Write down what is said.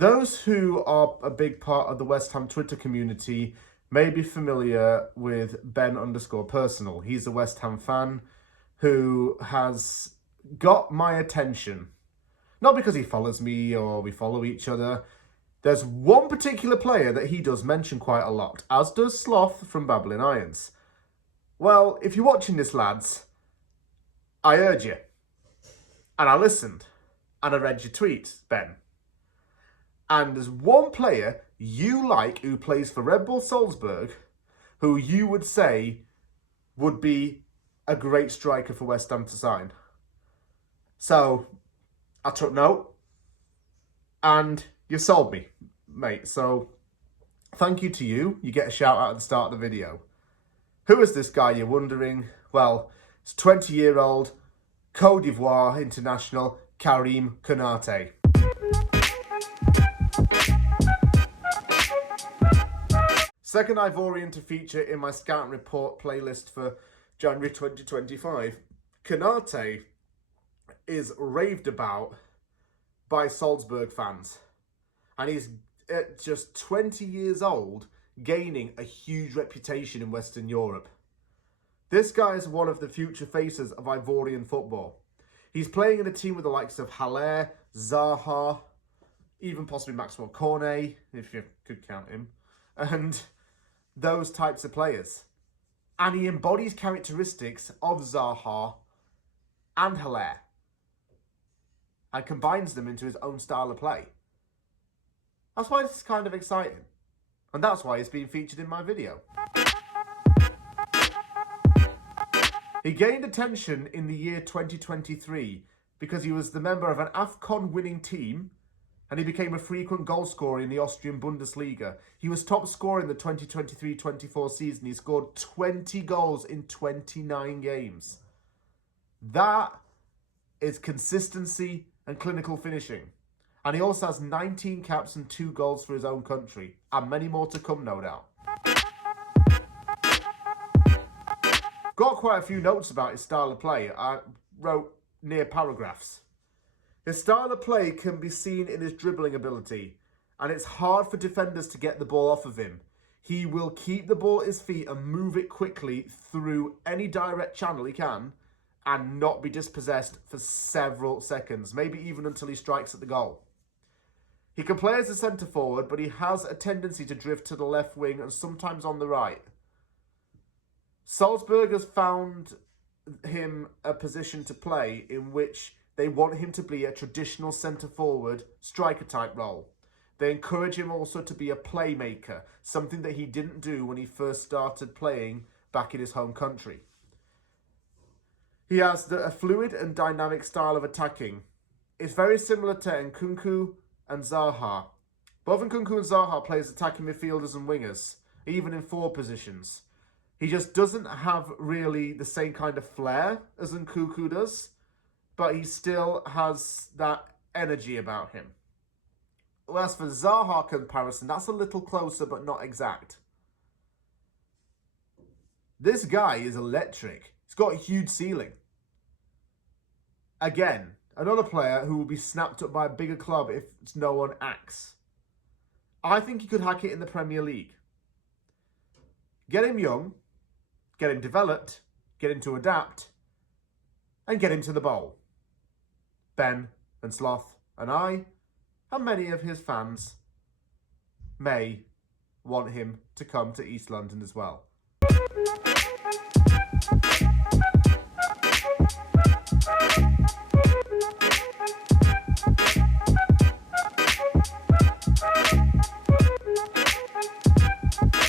Those who are a big part of the West Ham Twitter community may be familiar with Ben_personal. He's a West Ham fan who has got my attention. Not because he follows me or we follow each other. There's one particular player that he does mention quite a lot, as does Sloth from Babbling Irons. Well, if you're watching this, lads, I heard you. And I listened. And I read your tweet, Ben. And there's one player you like who plays for Red Bull Salzburg who you would say would be a great striker for West Ham to sign. So, I took note. And you sold me, mate. So, thank you to you. You get a shout out at the start of the video. Who is this guy, you're wondering? Well, it's 20-year-old Côte d'Ivoire international Karim Konaté. Second Ivorian to feature in my Scouting Report playlist for January 2025. Konaté is raved about by Salzburg fans. And he's at just 20 years old, gaining a huge reputation in Western Europe. This guy is one of the future faces of Ivorian football. He's playing in a team with the likes of Haller, Zaha, even possibly Maxwell Konaté, if you could count him, and those types of players. And he embodies characteristics of Zaha and Haller and combines them into his own style of play. That's why this is kind of exciting. And that's why it's being featured in my video. He gained attention in the year 2023 because he was the member of an AFCON winning team and he became a frequent goal scorer in the Austrian Bundesliga. He was top scorer in the 2023-24 season. He scored 20 goals in 29 games. That is consistency and clinical finishing. And he also has 19 caps and 2 goals for his own country. And many more to come, no doubt. Got quite a few notes about his style of play. I wrote near paragraphs. His style of play can be seen in his dribbling ability. And it's hard for defenders to get the ball off of him. He will keep the ball at his feet and move it quickly through any direct channel he can. And not be dispossessed for several seconds. Maybe even until he strikes at the goal. He can play as a centre forward, but he has a tendency to drift to the left wing and sometimes on the right. Salzburg has found him a position to play in which they want him to be a traditional centre forward striker type role. They encourage him also to be a playmaker, something that he didn't do when he first started playing back in his home country. He has a fluid and dynamic style of attacking. It's very similar to Nkunku and Zaha. Both Nkunku and Zaha play as attacking midfielders and wingers, even in forward positions. He just doesn't have really the same kind of flair as Nkunku does, but he still has that energy about him. Whereas for Zaha comparison, that's a little closer but not exact. This guy is electric. He's got a huge ceiling. Again, another player who will be snapped up by a bigger club if no one acts. I think he could hack it in the Premier League. Get him young, get him developed, get him to adapt, and get him to the bowl. Ben and Sloth and I, and many of his fans, may want him to come to East London as well.